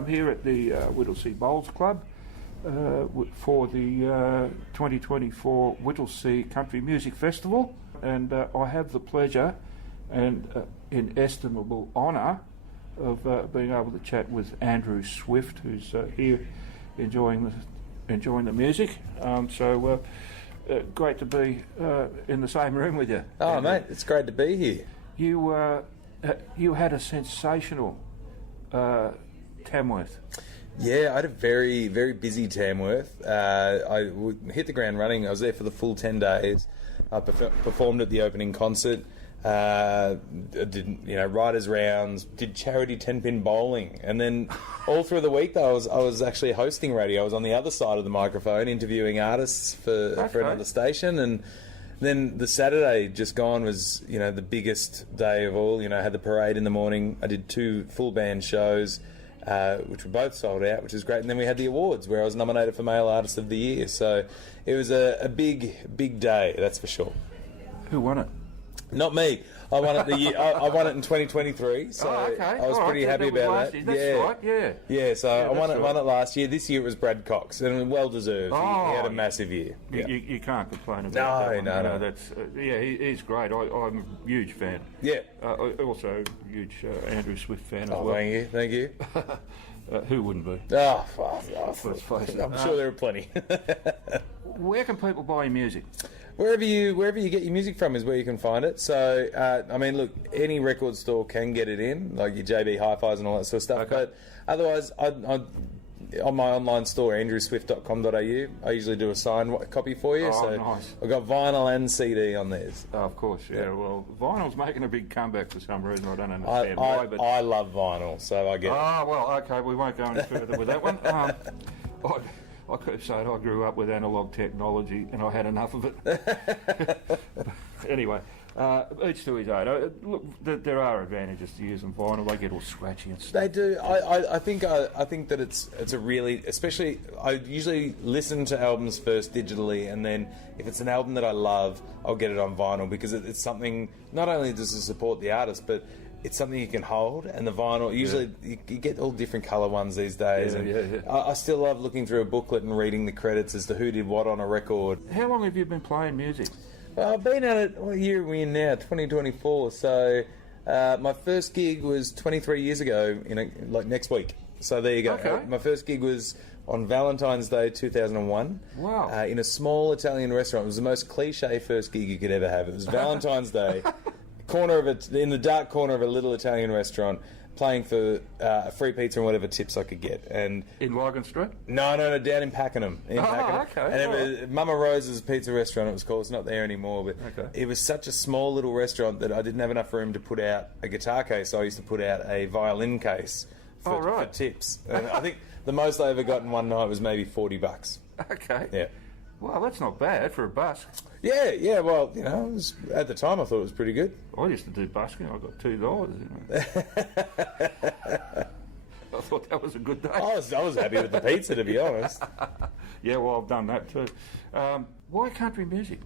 I'm here at the Whittlesea Bowls Club for the 2024 Whittlesea Country Music Festival, and I have the pleasure and inestimable honour of being able to chat with Andrew Swift, who's here enjoying the music. Great to be in the same room with you. Oh, Andrew. Mate, it's great to be here. You had a sensational Tamworth. Yeah, I had a very, very busy Tamworth. I hit the ground running. I was there for the full 10 days. I performed at the opening concert. Did writers' rounds, did charity 10-pin bowling, and then all through the week though, I was actually hosting radio. I was on the other side of the microphone interviewing artists for another station, and then the Saturday just gone was the biggest day of all. I had the parade in the morning. I did 2 full band shows, which were both sold out, which is great. And then we had the awards where I was nominated for Male Artist of the Year. So it was a big day, that's for sure. Who won it? Not me. I won it I won it in 2023, so I was pretty happy about that. That's right, yeah. Yeah, so I won it last year. This year it was Brad Cox, and well deserved. He had a massive year. You can't complain about that. No. That's he's great. I'm a huge fan. Yeah. Also a huge Andrew Swift fan as well. Thank you. Who wouldn't be? Let's face it. I'm sure there are plenty. Where can people buy your music? Wherever you get your music from is where you can find it. So, look, any record store can get it in, like your JB Hi-Fis and all that sort of stuff. Okay. But otherwise, on my online store, andrewswift.com.au, I usually do a signed copy for you. Nice. I've got vinyl and CD on theirs. Oh, of course, yeah. Well, vinyl's making a big comeback for some reason. I don't understand why. But I love vinyl, so I get it. Well, okay, we won't go any further with that one. I could say I grew up with analogue technology and I had enough of it. Anyway, each to his own. Look, there are advantages to using vinyl. They get all scratchy and stuff. They do. I think that it's a really, especially, I usually listen to albums first digitally, and then if it's an album that I love, I'll get it on vinyl, because it's something, not only does it support the artist, but it's something you can hold, and the vinyl, usually you get all different colour ones these days. I still love looking through a booklet and reading the credits as to who did what on a record. How long have you been playing music? Well, I've been at it, what year are we in now? 2024. So my first gig was 23 years ago, next week. So there you go. Okay. My first gig was on Valentine's Day 2001. Wow. In a small Italian restaurant. It was the most cliche first gig you could ever have. It was Valentine's Day. In the dark corner of a little Italian restaurant, playing for free pizza and whatever tips I could get. And in Logan Street? No, down in Pakenham. Okay. And it was Mama Rose's Pizza Restaurant, it was called. It's not there anymore, but It was such a small little restaurant that I didn't have enough room to put out a guitar case, so I used to put out a violin case for tips. And I think the most I ever got in one night was maybe $40. Okay. Yeah. Well, that's not bad for a busk. Yeah. Well, it was, at the time I thought it was pretty good. I used to do busking. I got $2. I thought that was a good day. I was happy with the pizza, to be honest. Yeah, well, I've done that too. Why country music?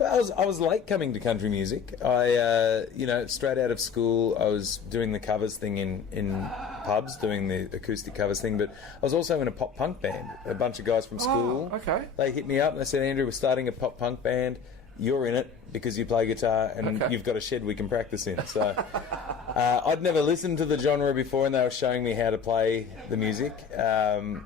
Well, I was late coming to country music. I, straight out of school, I was doing the covers thing in pubs, doing the acoustic covers thing, but I was also in a pop punk band. A bunch of guys from school. Oh, okay. They hit me up and they said, Andrew, we're starting a pop punk band. You're in it because you play guitar and you've got a shed we can practice in. So I'd never listened to the genre before, and they were showing me how to play the music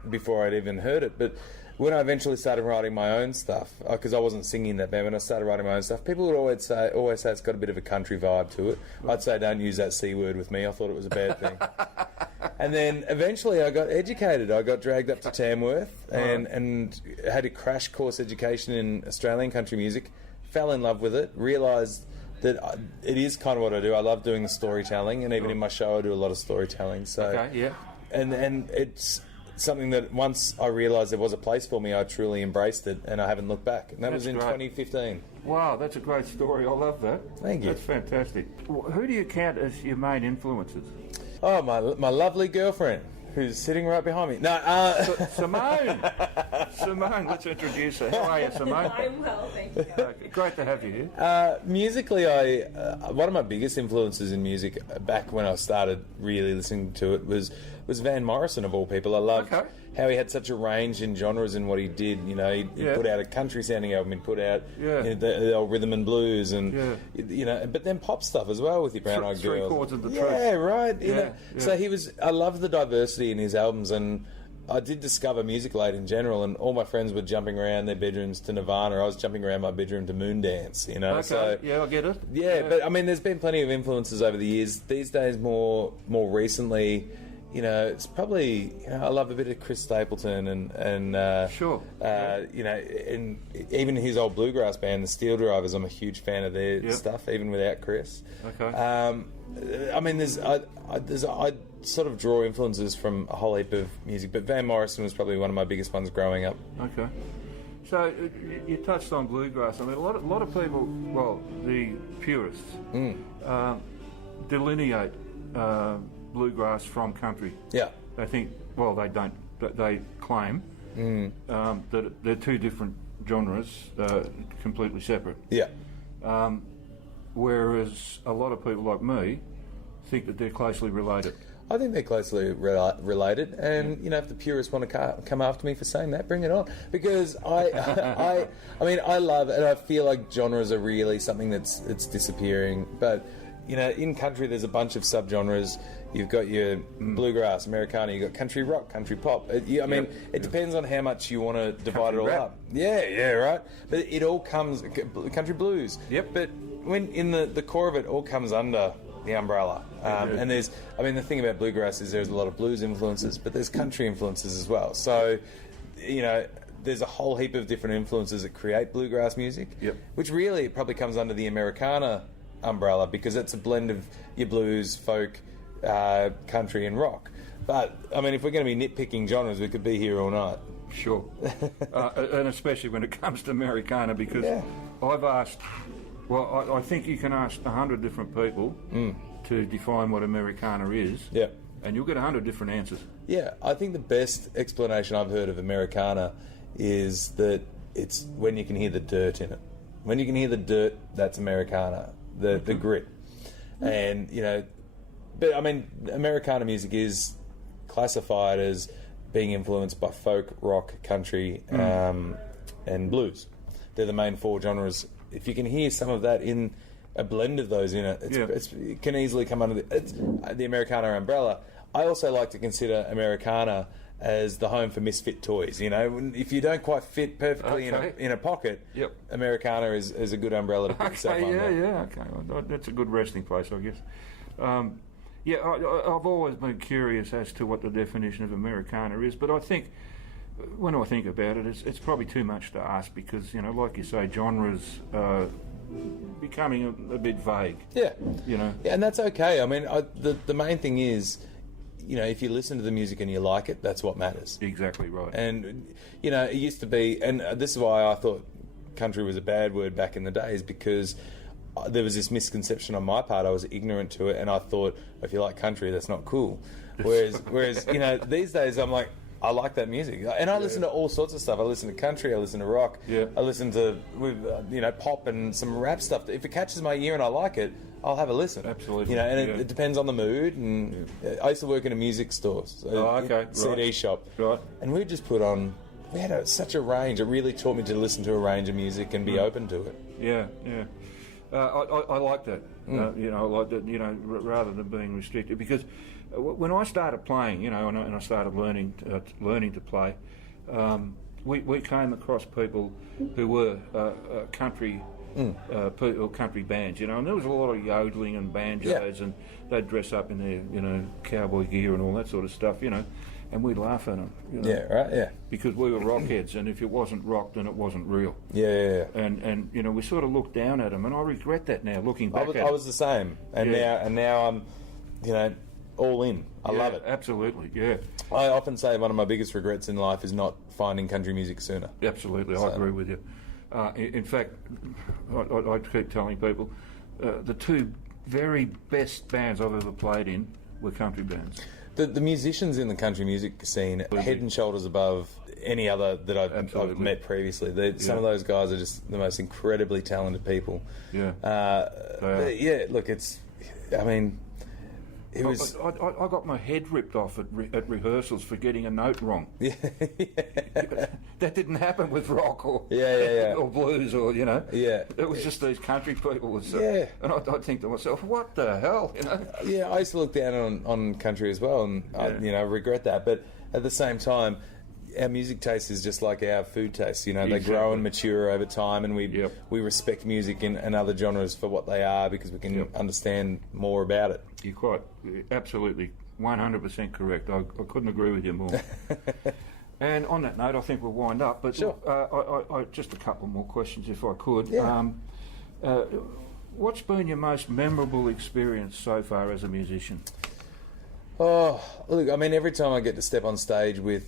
before I'd even heard it. But when I eventually started writing my own stuff, because I wasn't singing in that band, when I started writing my own stuff, people would always say it's got a bit of a country vibe to it. I'd say, don't use that C word with me. I thought it was a bad thing. And then eventually I got educated. I got dragged up to Tamworth and had a crash course education in Australian country music, fell in love with it, realised that it is kind of what I do. I love doing the storytelling, and even in my show I do a lot of storytelling. So, and it's something that once I realised there was a place for me, I truly embraced it, and I haven't looked back. And that was in 2015. Wow, that's a great story. I love that. Thank you. That's fantastic. Who do you count as your main influences? Oh, my lovely girlfriend, who's sitting right behind me. No, Simone. Simone, let's introduce her. How are you, Simone? I'm well, thank you. Great to have you here. Musically, one of my biggest influences in music back when I started really listening to it was was Van Morrison, of all people. I loved how he had such a range in genres in what he did. You know, he put out a country sounding album, he put out the old rhythm and blues, and you know, but then pop stuff as well with your Brown Eyed Girls. 3 Chords of the Truth. Yeah, right. You know, so I love the diversity in his albums, and I did discover music late in general, and all my friends were jumping around their bedrooms to Nirvana. I was jumping around my bedroom to Moondance, you know. Okay, so, yeah, I get it. Yeah, but I mean, there's been plenty of influences over the years. These days, more recently, you know, it's probably, you know, I love a bit of Chris Stapleton and Sure. You know, and even his old bluegrass band, the Steel Drivers. I'm a huge fan of their stuff, even without Chris. Okay. I mean, I sort of draw influences from a whole heap of music, but Van Morrison was probably one of my biggest ones growing up. Okay. So you touched on bluegrass. I mean, a lot of people, well, the purists, delineate bluegrass from country. Yeah. They think, well, they don't. They claim that they're two different genres, completely separate. Yeah. Whereas a lot of people like me think that they're closely related. I think they're closely related, and you know, if the purists want to come after me for saying that, bring it on. Because I mean, I love, and I feel like genres are really something that's disappearing. But you know, in country, there's a bunch of subgenres. You've got your bluegrass, Americana. You've got country rock, country pop. I mean, it depends on how much you want to divide country it all up. Yeah, right. But it all comes country blues. Yep. But when in the core of it, all comes under the umbrella. And there's, I mean, the thing about bluegrass is there's a lot of blues influences, but there's country influences as well. So, you know, there's a whole heap of different influences that create bluegrass music, which really probably comes under the Americana umbrella because it's a blend of your blues, folk, country and rock. But, I mean, if we're going to be nitpicking genres, we could be here all night. Sure. And especially when it comes to Americana, because I've asked... Well, I think you can ask 100 different people to define what Americana is, and you'll get 100 different answers. Yeah, I think the best explanation I've heard of Americana is that it's when you can hear the dirt in it. When you can hear the dirt, that's Americana, the grit. And, you know, but I mean, Americana music is classified as being influenced by folk, rock, country, and blues. They're the main 4 genres. If you can hear some of that in a blend of those in it, it can easily come under the Americana umbrella. I also like to consider Americana as the home for misfit toys. You know, if you don't quite fit perfectly in a pocket, Americana is a good umbrella to put yourself under. Okay. Well, that's a good resting place, I guess. I've always been curious as to what the definition of Americana is, but I think... when I think about it, it's probably too much to ask because, you know, like you say, genres are becoming a bit vague. Yeah. You know? Yeah, and that's okay. I mean, the main thing is, you know, if you listen to the music and you like it, that's what matters. Exactly right. And, you know, it used to be, and this is why I thought country was a bad word back in the days, because there was this misconception on my part. I was ignorant to it, and I thought, if you like country, that's not cool. Whereas you know, these days I'm like, I like that music, and I listen to all sorts of stuff. I listen to country, I listen to rock, I listen to pop and some rap stuff. If it catches my ear and I like it, I'll have a listen. Absolutely, you know, and it depends on the mood. And I used to work in a music store, CD shop, and we'd just put on. We had such a range. It really taught me to listen to a range of music and be open to it. I like that. You know, I like that. You know, rather than being restricted, because when I started playing, you know, and I started learning to play, we came across people who were country country bands, you know, and there was a lot of yodeling and banjos, and they'd dress up in their, you know, cowboy gear and all that sort of stuff, you know, and we'd laugh at them. You know, because we were rockheads, and if it wasn't rock, then it wasn't real. And you know, we sort of looked down at them, and I regret that now, looking back at it. I was the same, and now I'm, you know, all in. I love it. Absolutely, I often say one of my biggest regrets in life is not finding country music sooner. Absolutely, I agree with you. In fact, I keep telling people the 2 very best bands I've ever played in were country bands. The musicians in the country music scene are head and shoulders above any other that I've met previously. Some of those guys are just the most incredibly talented people. Look, I mean, It was. I got my head ripped off at rehearsals for getting a note wrong. Yeah. That didn't happen with rock or or blues or Yeah. It was just these country people. Yeah. And I'd think to myself, what the hell, Yeah, I used to look down on country as well, and I regret that. But at the same time, our music taste is just like our food taste. They grow and mature over time, and we respect music and other genres for what they are because we can understand more about it. You're absolutely 100% correct. I couldn't agree with you more. And on that note, I think we'll wind up. But sure. I just a couple more questions, if I could. Yeah. What's been your most memorable experience so far as a musician? Oh, look, I mean, every time I get to step on stage with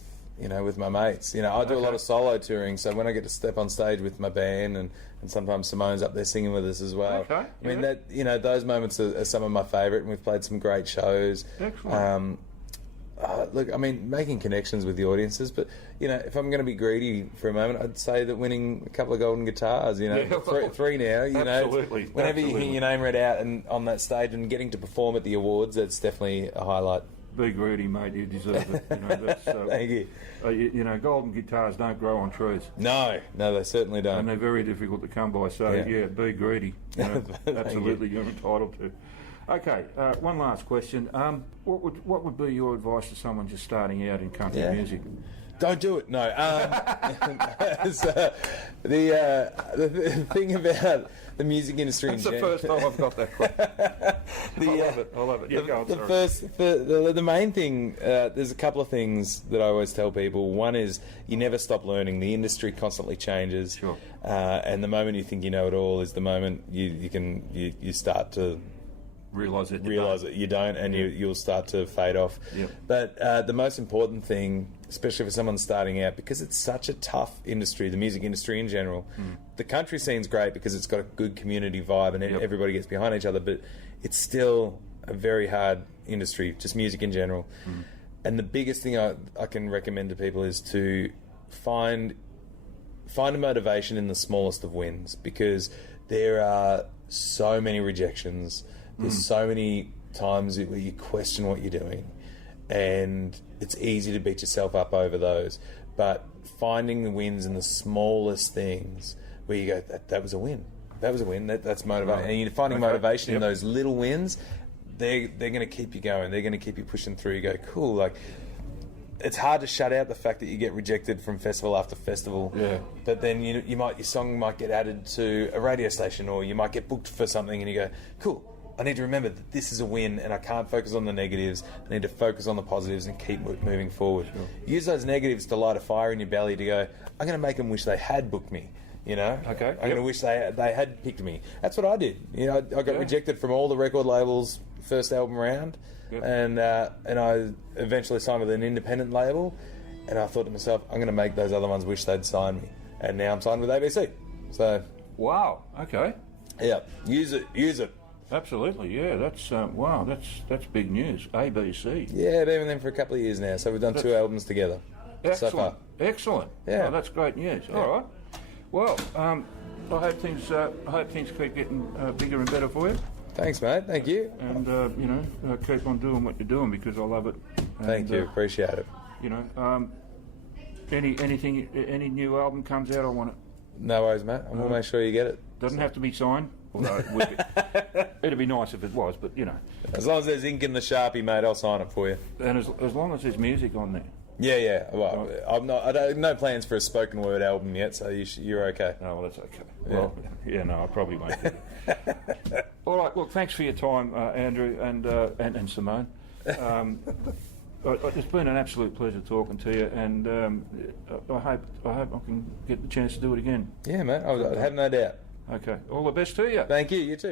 my mates, I do a lot of solo touring, so when I get to step on stage with my band and sometimes Simone's up there singing with us as well. Okay. I mean, that those moments are some of my favourite, and we've played some great shows. Excellent. Look, I mean, making connections with the audiences, but if I'm going to be greedy for a moment, I'd say that winning a couple of golden guitars, three now, Absolutely. Whenever you hear your name read out and on that stage and getting to perform at the awards, that's definitely a highlight. Be greedy, mate. You deserve it. That's, Thank you. Golden guitars don't grow on trees. No, they certainly don't. And they're very difficult to come by. So be greedy. Absolutely, you're entitled to. Okay, one last question. What would be your advice to someone just starting out in country music? Don't do it. No. The thing about the music industry That's the first time I've got that question. I love it. Yeah, go on, the main thing, there's a couple of things that I always tell people. One is you never stop learning. The industry constantly changes. Sure. And the moment you think you know it all is the moment you start to realise it you don't, and you'll start to fade off. Yep. But the most important thing, especially for someone starting out, because it's such a tough industry, the music industry in general, the country scene's great because it's got a good community vibe and everybody gets behind each other, but it's still a very hard industry, just music in general. And the biggest thing I can recommend to people is to find a motivation in the smallest of wins, because there are so many rejections. There's so many times where you question what you're doing, and it's easy to beat yourself up over those. But finding the wins in the smallest things, where you go, that was a win. That was a win. That's motivation. Right. And you're finding motivation in those little wins. They're going to keep you going. They're going to keep you pushing through. You go, cool. Like, it's hard to shut out the fact that you get rejected from festival after festival. Yeah. But then your song might get added to a radio station, or you might get booked for something, and you go, cool. I need to remember that this is a win, and I can't focus on the negatives. I need to focus on the positives and keep moving forward. Sure. Use those negatives to light a fire in your belly to go, I'm going to make them wish they had booked me. Okay. I'm going to wish they had picked me. That's what I did. I got rejected from all the record labels first album round, and I eventually signed with an independent label, and I thought to myself, I'm going to make those other ones wish they'd signed me. And now I'm signed with ABC. So, wow. Okay. Yeah. Use it. Absolutely, yeah. That's wow. That's big news. ABC. Yeah, been with them for a couple of years now. So we've done 2 albums together. Excellent. So far. Excellent. Yeah, that's great news. Yeah. All right. Well, I hope things keep getting bigger and better for you. Thanks, mate. Thank you. And keep on doing what you're doing, because I love it. And, thank you. Appreciate it. Any new album comes out, I want it. No worries, mate. I'm gonna make sure you get it. Doesn't have to be signed. Although it would be. It'd be nice if it was, but As long as there's ink in the Sharpie, mate, I'll sign it for you. And as long as there's music on there. Yeah. Well, I don't no plans for a spoken word album yet, so you're okay. Oh, well, that's okay. Yeah. Well, no, I probably won't. All right. Look, thanks for your time, Andrew and Simone. It's been an absolute pleasure talking to you, and I hope I can get the chance to do it again. Yeah, mate. I have no doubt. Okay. All the best to you. Thank you. You too.